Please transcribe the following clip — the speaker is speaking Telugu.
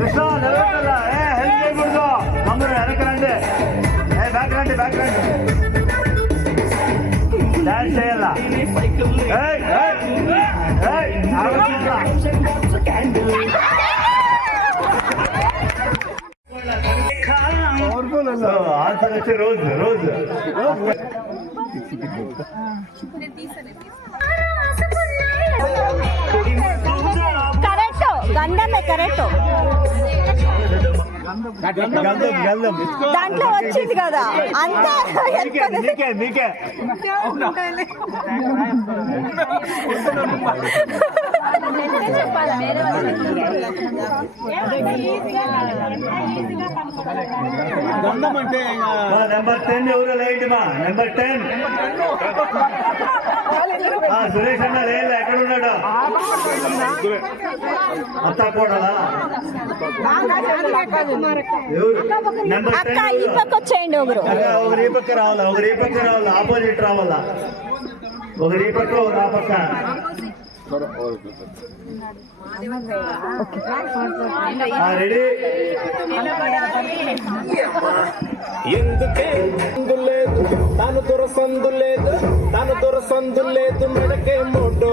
కృష్ణ నిలబెట్టాలా? హెల్ప్ చేయకూడదు. తమ్ముడు వెనక్కి రండి. బ్యాక్ రండి, బ్యాక్ రండి. డాన్స్ చేయాలా? ఆన్సర్ వచ్చి రోజు రోజు కరెక్ట్, గంధమే కరెక్ట్. దాంట్లో వచ్చింది కదా అంతా. మీకే నెంబర్ 10 ఎవరు లైట్ మా నెంబర్ 10 సురేష్ అన్న లేదు. ఎక్కడ ఉన్నాడు? అంతా కూడా నెంబర్ 10 ఈ పక్క వచ్చేయండి. ఒకరు ఈ పక్క రావాలా, ఒకరు ఈ పక్క రావాలా, ఆపోజిట్ రావాలా. ఒకరు ఈ పక్క, ఒకరు ఆ పక్క. రెడీ? ఎందుకే లేదు తను దొరసందు లేదు, తను దొరసందు లేదు మెడకే మోటో